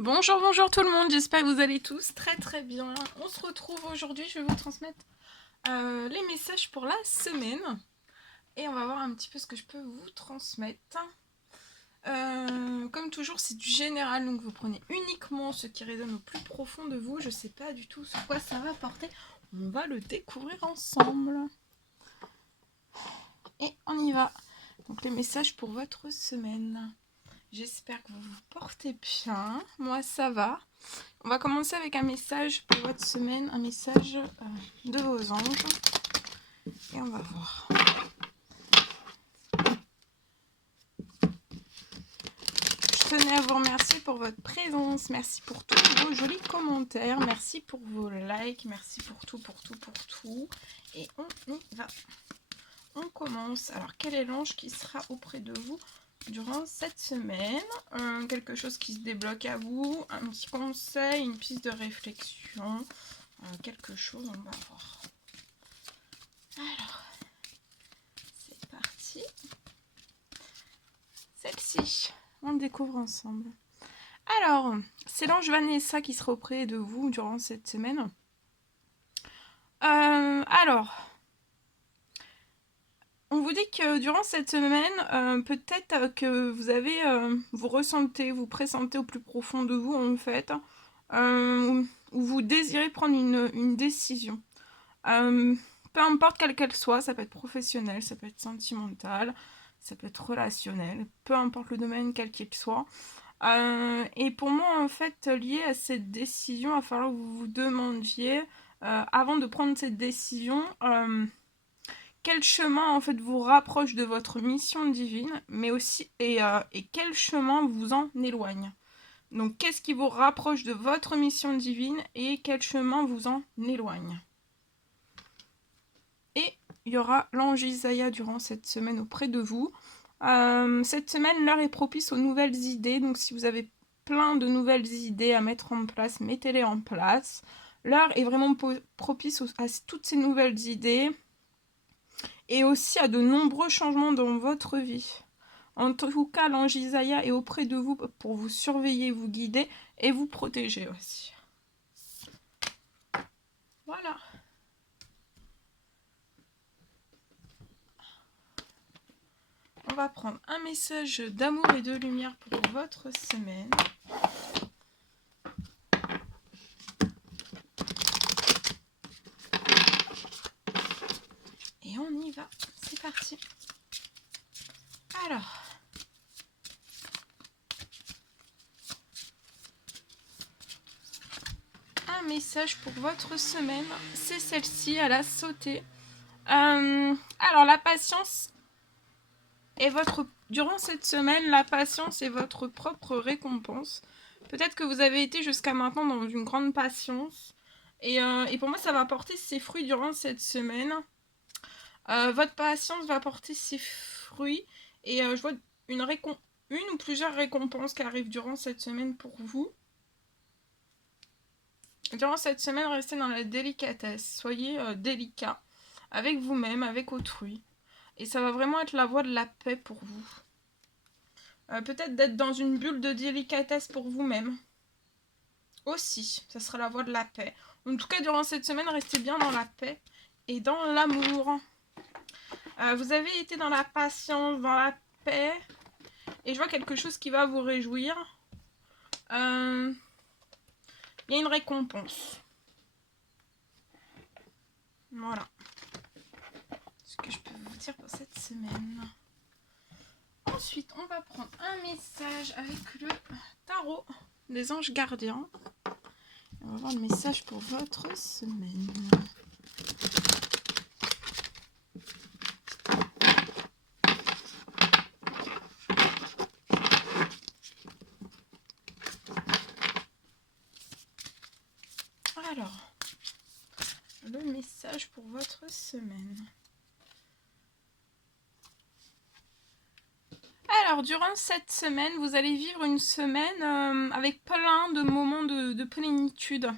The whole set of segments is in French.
Bonjour, bonjour tout le monde, j'espère que vous allez tous très bien. On se retrouve aujourd'hui, je vais vous transmettre les messages pour la semaine. Et on va voir un petit peu ce que je peux vous transmettre. Comme toujours, c'est du général, donc vous prenez uniquement ce qui résonne au plus profond de vous. Je sais pas du tout sur quoi ça va porter. On va le découvrir ensemble. Et on y va. Donc les messages pour votre semaine. J'espère que vous vous portez bien. Moi, ça va. On va commencer avec un message pour votre semaine, un message de vos anges. Et on va voir. Je tenais à vous remercier pour votre présence. Merci pour tous vos jolis commentaires. Merci pour vos likes. Merci pour tout. Et on y va. On commence. Alors, quel est l'ange qui sera auprès de vous durant cette semaine? Quelque chose qui se débloque à vous, un petit conseil, une piste de réflexion, quelque chose, on va voir. Alors, c'est parti. Celle-ci, on le découvre ensemble. Alors, c'est l'ange Vanessa qui sera auprès de vous durant cette semaine. Alors, on vous dit que durant cette semaine, peut-être que vous avez, vous ressentez, vous pressentez au plus profond de vous en fait, où vous désirez prendre une décision. Peu importe quelle qu'elle soit, ça peut être professionnel, ça peut être sentimental, ça peut être relationnel, peu importe le domaine quel qu'il soit. Et pour moi, en fait, lié à cette décision, il va falloir que vous vous demandiez, avant de prendre cette décision, quel chemin en fait vous rapproche de votre mission divine, mais aussi et quel chemin vous en éloigne. Donc, qu'est-ce qui vous rapproche de votre mission divine et quel chemin vous en éloigne. Et il y aura l'ange Isaïa durant cette semaine auprès de vous. Cette semaine, l'heure est propice aux nouvelles idées. Donc, si vous avez plein de nouvelles idées à mettre en place, mettez-les en place. L'heure est vraiment propice à toutes ces nouvelles idées et aussi à de nombreux changements dans votre vie. En tout cas, l'ange Isaïa est auprès de vous pour vous surveiller, vous guider et vous protéger aussi. Voilà. On va prendre un message d'amour et de lumière pour votre semaine. Et on y va. C'est parti. Alors. Un message pour votre semaine. C'est celle-ci, elle a sauté. Alors, la patience est votre... Durant cette semaine, la patience est votre propre récompense. Peut-être que vous avez été jusqu'à maintenant dans une grande patience. Et pour moi, ça va porter ses fruits durant cette semaine. Votre patience va porter ses fruits. Et je vois une ou plusieurs récompenses qui arrivent durant cette semaine pour vous. Durant cette semaine, restez dans la délicatesse. Soyez délicat avec vous-même, avec autrui. Et ça va vraiment être la voie de la paix pour vous. Peut-être d'être dans une bulle de délicatesse pour vous-même. Aussi, ça sera la voie de la paix. En tout cas, durant cette semaine, restez bien dans la paix et dans l'amour. Vous avez été dans la patience, dans la paix. Et je vois quelque chose qui va vous réjouir. Il y a une récompense. Voilà. Ce que je peux vous dire pour cette semaine. Ensuite, on va prendre un message avec le tarot des anges gardiens. On va voir le message pour votre semaine. Alors, le message pour votre semaine. Alors, durant cette semaine, vous allez vivre une semaine avec plein de moments de plénitude.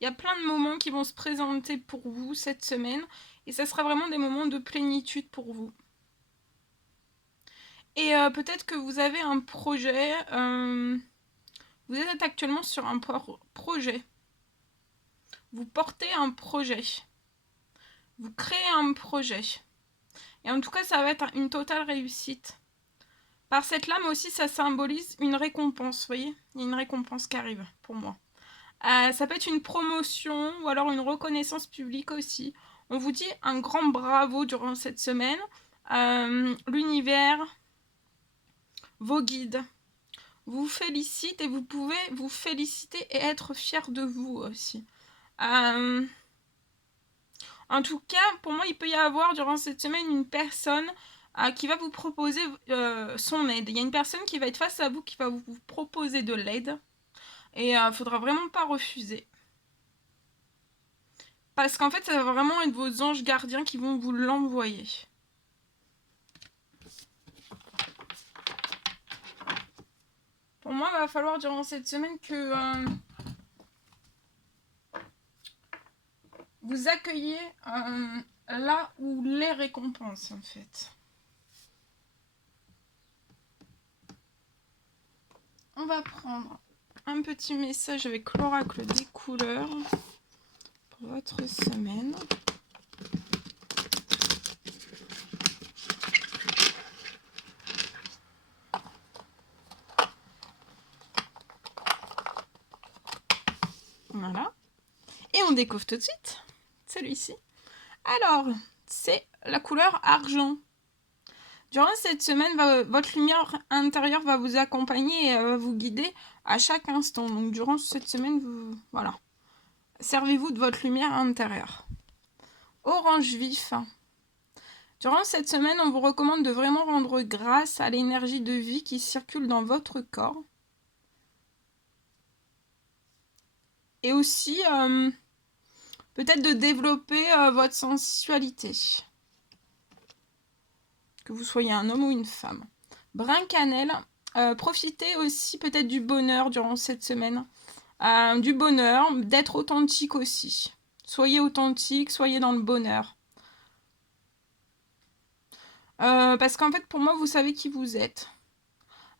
Il y a plein de moments qui vont se présenter pour vous cette semaine. Et ça sera vraiment des moments de plénitude pour vous. Et peut-être que vous avez un projet, vous êtes actuellement sur un projet. Vous portez un projet. Vous créez un projet. Et en tout cas, ça va être une totale réussite. Par cette lame aussi, ça symbolise une récompense, vous voyez? Il y a une récompense qui arrive pour moi. Ça peut être une promotion ou alors une reconnaissance publique aussi. On vous dit un grand bravo durant cette semaine. L'univers, vos guides, vous félicitent et vous pouvez vous féliciter et être fier de vous aussi. En tout cas, pour moi, il peut y avoir durant cette semaine une personne qui va vous proposer son aide. Il y a une personne qui va être face à vous, qui va vous proposer de l'aide. Et il faudra vraiment pas refuser. Parce qu'en fait, ça va vraiment être vos anges gardiens qui vont vous l'envoyer. Pour moi, il va falloir durant cette semaine que vous accueillez là où les récompenses, en fait. On va prendre un petit message avec l'oracle des couleurs pour votre semaine. Voilà. Et on découvre tout de suite celui-ci. Alors, c'est la couleur argent. Durant cette semaine, votre lumière intérieure va vous accompagner et va vous guider à chaque instant. Donc, durant cette semaine, voilà. Servez-vous de votre lumière intérieure. Orange vif. Durant cette semaine, on vous recommande de vraiment rendre grâce à l'énergie de vie qui circule dans votre corps. Et aussi, peut-être de développer votre sensualité. Que vous soyez un homme ou une femme. Brun cannelle. Profitez aussi peut-être du bonheur durant cette semaine. Du bonheur, d'être authentique aussi. Soyez authentique, soyez dans le bonheur. Parce qu'en fait, pour moi, vous savez qui vous êtes.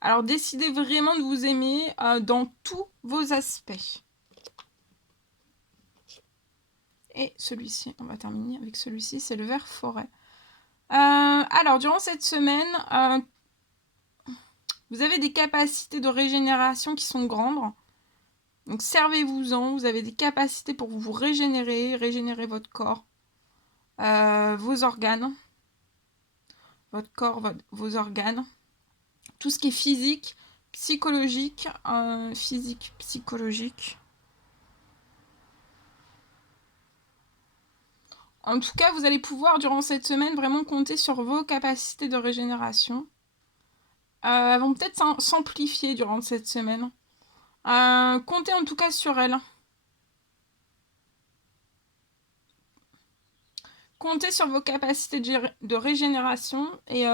Alors, décidez vraiment de vous aimer dans tous vos aspects. Et celui-ci, on va terminer avec celui-ci, c'est le vert forêt. Alors, durant cette semaine, vous avez des capacités de régénération qui sont grandes. Donc, servez-vous-en. Vous avez des capacités pour vous régénérer votre corps, vos organes. Votre corps, vos organes. Tout ce qui est physique, psychologique, psychologique. En tout cas, vous allez pouvoir, durant cette semaine, vraiment compter sur vos capacités de régénération. Elles vont peut-être s'amplifier durant cette semaine. Comptez en tout cas sur elles. Comptez sur vos capacités de régénération. Et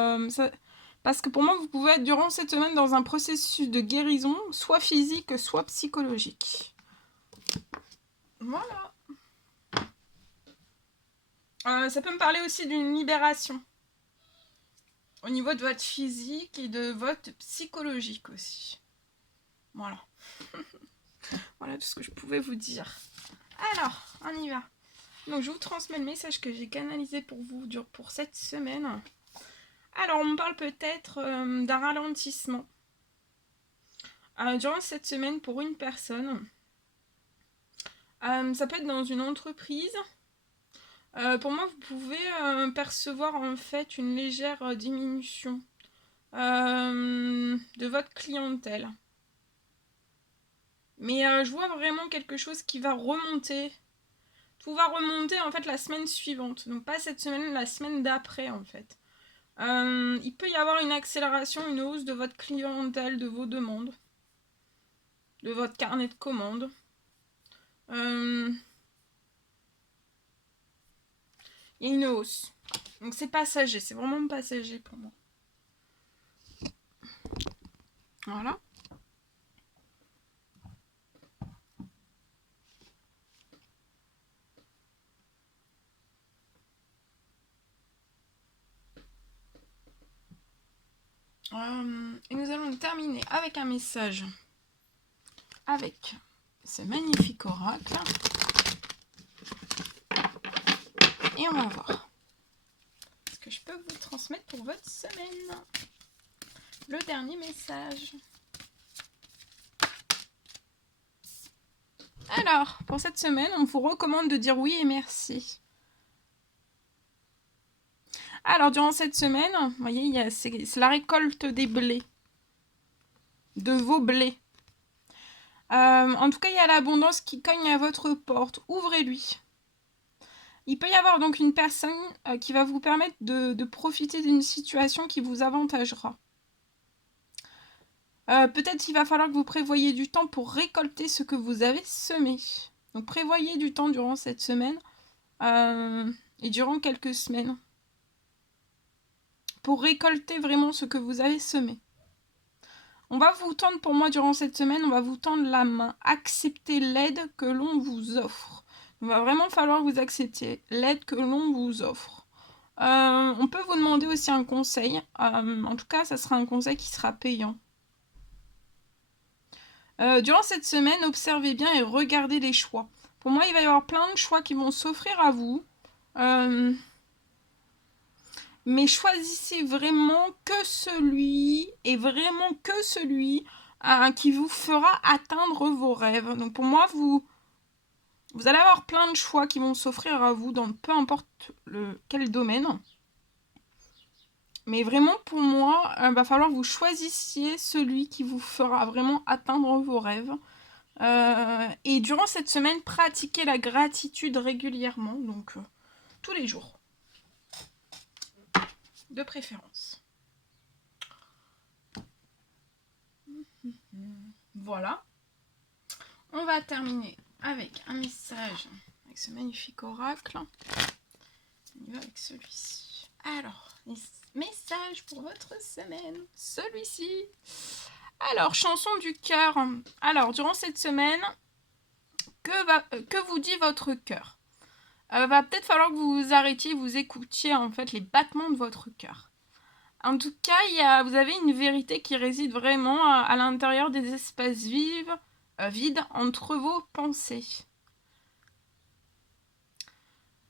parce que pour moi, vous pouvez être durant cette semaine dans un processus de guérison, soit physique, soit psychologique. Voilà. Ça peut me parler aussi d'une libération. Au niveau de votre physique et de votre psychologique aussi. Voilà. Voilà tout ce que je pouvais vous dire. Alors, on y va. Donc, je vous transmets le message que j'ai canalisé pour vous pour cette semaine. Alors, on me parle peut-être d'un ralentissement. Durant cette semaine, pour une personne, ça peut être dans une entreprise. Pour moi, vous pouvez percevoir en fait une légère diminution de votre clientèle. Mais je vois vraiment quelque chose qui va remonter. Tout va remonter en fait la semaine suivante. Donc pas cette semaine, la semaine d'après en fait. Il peut y avoir une accélération, une hausse de votre clientèle, de vos demandes, de votre carnet de commandes. Il y a une hausse. Donc c'est passager, c'est vraiment passager pour moi. Voilà. Et nous allons terminer avec un message avec ce magnifique oracle. Et on va voir ce que je peux vous transmettre pour votre semaine. Le dernier message. Alors, pour cette semaine, on vous recommande de dire oui et merci. Alors, durant cette semaine, vous voyez, c'est la récolte des blés. De vos blés. En tout cas, il y a l'abondance qui cogne à votre porte. Ouvrez-lui. Il peut y avoir donc une personne qui va vous permettre de profiter d'une situation qui vous avantagera. Peut-être qu'il va falloir que vous prévoyiez du temps pour récolter ce que vous avez semé. Donc prévoyez du temps durant cette semaine et durant quelques semaines pour récolter vraiment ce que vous avez semé. On va vous tendre, pour moi, durant cette semaine, on va vous tendre la main. Acceptez l'aide que l'on vous offre. Il va vraiment falloir que vous acceptiez l'aide que l'on vous offre. On peut vous demander aussi un conseil. En tout cas, ça sera un conseil qui sera payant. Durant cette semaine, observez bien et regardez les choix. Pour moi, il va y avoir plein de choix qui vont s'offrir à vous. Mais choisissez vraiment que celui, et vraiment que celui qui vous fera atteindre vos rêves. Donc pour moi, vous allez avoir plein de choix qui vont s'offrir à vous dans peu importe quel domaine. Mais vraiment, pour moi, il va falloir que vous choisissiez celui qui vous fera vraiment atteindre vos rêves. Et durant cette semaine, pratiquez la gratitude régulièrement, donc tous les jours. De préférence. Voilà. On va terminer avec un message avec ce magnifique oracle. On y va avec celui-ci. Alors, message pour votre semaine. Celui-ci. Alors, chanson du cœur. Alors, durant cette semaine, que vous dit votre cœur? Va peut-être falloir que vous vous arrêtiez, vous écoutiez en fait les battements de votre cœur. En tout cas, vous avez une vérité qui réside vraiment à l'intérieur des espaces vides entre vos pensées.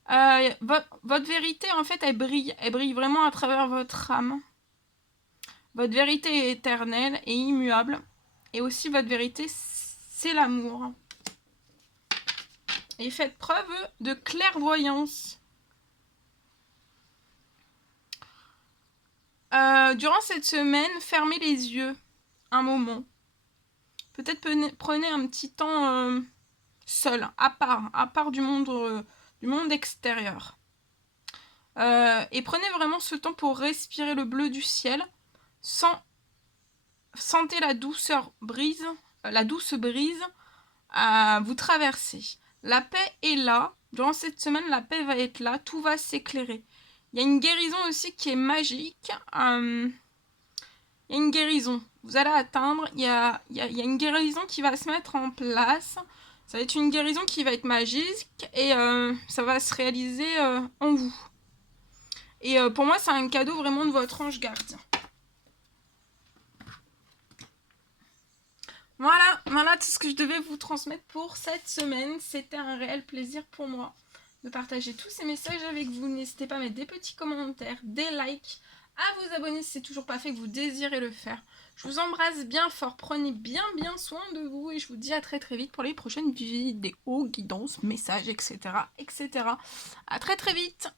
Votre vérité, en fait, elle brille vraiment à travers votre âme. Votre vérité est éternelle et immuable. Et aussi, votre vérité, c'est l'amour. Et faites preuve de clairvoyance. Durant cette semaine, fermez les yeux un moment. Peut-être prenez un petit temps seul, à part du monde extérieur. Et prenez vraiment ce temps pour respirer le bleu du ciel. Sentez la douce brise vous traverser. La paix est là. Durant cette semaine, la paix va être là. Tout va s'éclairer. Il y a une guérison aussi qui est magique. Il y a une guérison. Vous allez atteindre. Il y a une guérison qui va se mettre en place. Ça va être une guérison qui va être magique. Et ça va se réaliser en vous. Et pour moi, c'est un cadeau vraiment de votre ange gardien. Voilà tout ce que je devais vous transmettre pour cette semaine. C'était un réel plaisir pour moi de partager tous ces messages avec vous. N'hésitez pas à mettre des petits commentaires, des likes, à vous abonner si c'est toujours pas fait, que vous désirez le faire. Je vous embrasse bien fort, prenez bien soin de vous et je vous dis à très vite pour les prochaines vidéos, guidances, messages, etc. À très vite.